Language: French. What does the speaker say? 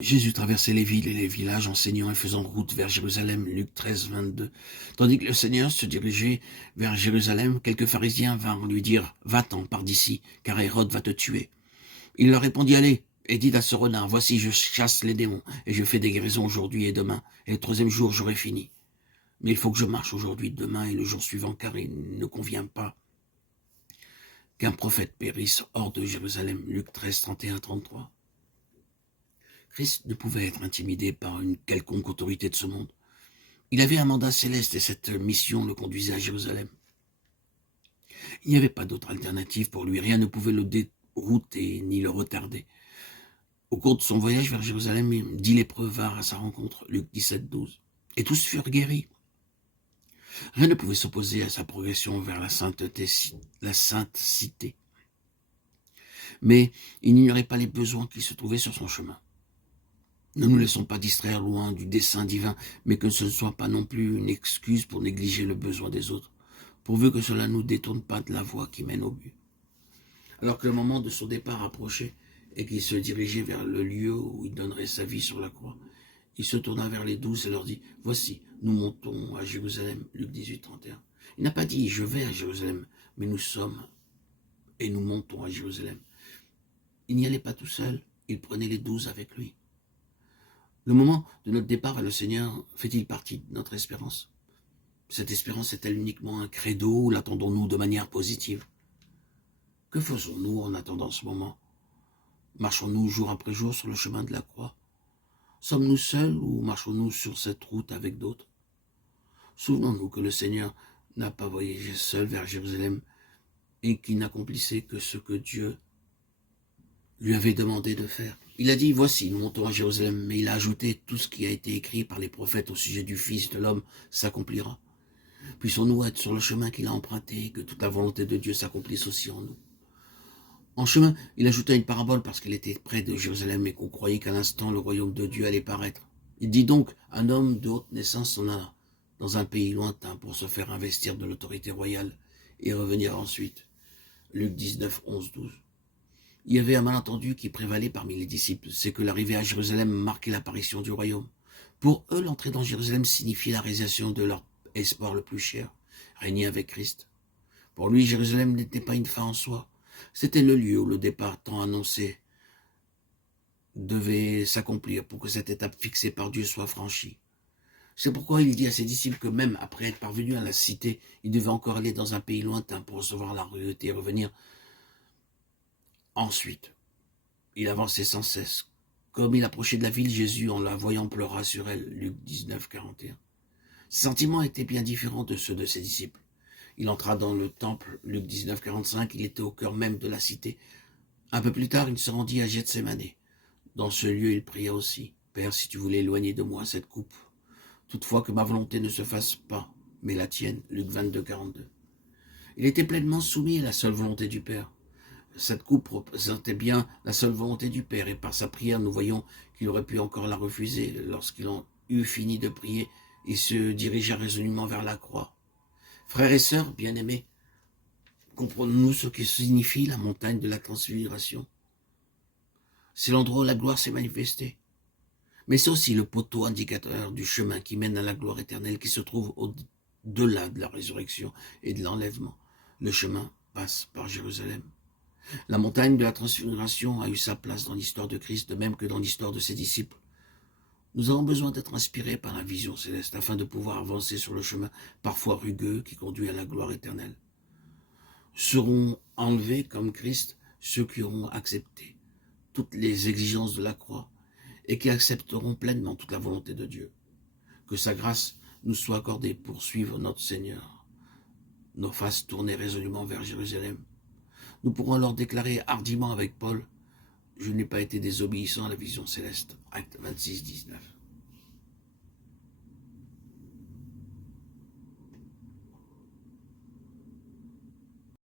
Jésus traversait les villes et les villages, enseignant et faisant route vers Jérusalem, Luc 13, 22. Tandis que le Seigneur se dirigeait vers Jérusalem, quelques pharisiens vinrent lui dire « Va-t'en, par d'ici, car Hérode va te tuer. » Il leur répondit « Allez, et dites à ce renard, voici je chasse les démons, et je fais des guérisons aujourd'hui et demain, et le troisième jour j'aurai fini. Mais il faut que je marche aujourd'hui, demain et le jour suivant, car il ne convient pas qu'un prophète périsse hors de Jérusalem. » Luc 13, 31, 33. Christ ne pouvait être intimidé par une quelconque autorité de ce monde. Il avait un mandat céleste et cette mission le conduisait à Jérusalem. Il n'y avait pas d'autre alternative pour lui, rien ne pouvait le dérouter ni le retarder. Au cours de son voyage vers Jérusalem, 10 lépreux vinrent à sa rencontre, Luc 17, 12, et tous furent guéris. Rien ne pouvait s'opposer à sa progression vers la sainte cité. Mais il n'ignorait pas les besoins qui se trouvaient sur son chemin. Ne nous laissons pas distraire loin du dessein divin, mais que ce ne soit pas non plus une excuse pour négliger le besoin des autres, pourvu que cela ne nous détourne pas de la voie qui mène au but. Alors que le moment de son départ approchait et qu'il se dirigeait vers le lieu où il donnerait sa vie sur la croix, il se tourna vers les 12 et leur dit « Voici, nous montons à Jérusalem. » Luc 18, 31. Il n'a pas dit « Je vais à Jérusalem », mais nous sommes et nous montons à Jérusalem. Il n'y allait pas tout seul, il prenait les 12 avec lui. Le moment de notre départ vers le Seigneur fait-il partie de notre espérance? Cette espérance est-elle uniquement un credo ou l'attendons-nous de manière positive? Que faisons-nous en attendant ce moment? Marchons-nous jour après jour sur le chemin de la croix? Sommes-nous seuls ou marchons-nous sur cette route avec d'autres? Souvenons-nous que le Seigneur n'a pas voyagé seul vers Jérusalem et qu'il n'accomplissait que ce que Dieu lui avait demandé de faire. Il a dit, voici, nous montons à Jérusalem, mais il a ajouté, tout ce qui a été écrit par les prophètes au sujet du Fils de l'homme s'accomplira. Puissons-nous être sur le chemin qu'il a emprunté, et que toute la volonté de Dieu s'accomplisse aussi en nous. En chemin, il ajouta une parabole parce qu'il était près de Jérusalem et qu'on croyait qu'à l'instant le royaume de Dieu allait paraître. Il dit donc, un homme de haute naissance s'en alla dans un pays lointain pour se faire investir de l'autorité royale et revenir ensuite. Luc 19, 11, 12. Il y avait un malentendu qui prévalait parmi les disciples, c'est que l'arrivée à Jérusalem marquait l'apparition du royaume. Pour eux, l'entrée dans Jérusalem signifiait la réalisation de leur espoir le plus cher, régner avec Christ. Pour lui, Jérusalem n'était pas une fin en soi, c'était le lieu où le départ tant annoncé devait s'accomplir pour que cette étape fixée par Dieu soit franchie. C'est pourquoi il dit à ses disciples que même après être parvenu à la cité, il devait encore aller dans un pays lointain pour recevoir la royauté et revenir. Ensuite, il avançait sans cesse. Comme il approchait de la ville, Jésus, en la voyant, pleura sur elle. Luc 19, 41. Ses sentiments étaient bien différents de ceux de ses disciples. Il entra dans le temple, Luc 19, 45, il était au cœur même de la cité. Un peu plus tard, il se rendit à Gethsémane. Dans ce lieu, il pria aussi. « Père, si tu voulais éloigner de moi cette coupe, toutefois que ma volonté ne se fasse pas, mais la tienne. » Luc 22, 42. Il était pleinement soumis à la seule volonté du Père. Cette coupe représentait bien la seule volonté du Père, et par sa prière, nous voyons qu'il aurait pu encore la refuser. Lorsqu'il en eut fini de prier, il se dirigea résolument vers la croix. Frères et sœurs, bien-aimés, comprenons-nous ce que signifie la montagne de la transfiguration? C'est l'endroit où la gloire s'est manifestée. Mais c'est aussi le poteau indicateur du chemin qui mène à la gloire éternelle qui se trouve au-delà de la résurrection et de l'enlèvement. Le chemin passe par Jérusalem. La montagne de la transfiguration a eu sa place dans l'histoire de Christ, de même que dans l'histoire de ses disciples. Nous avons besoin d'être inspirés par la vision céleste afin de pouvoir avancer sur le chemin parfois rugueux qui conduit à la gloire éternelle. Seront enlevés comme Christ ceux qui auront accepté toutes les exigences de la croix et qui accepteront pleinement toute la volonté de Dieu. Que sa grâce nous soit accordée pour suivre notre Seigneur, nos faces tournées résolument vers Jérusalem. Nous pourrons alors déclarer hardiment avec Paul « Je n'ai pas été désobéissant à la vision céleste » Acte 26, 19.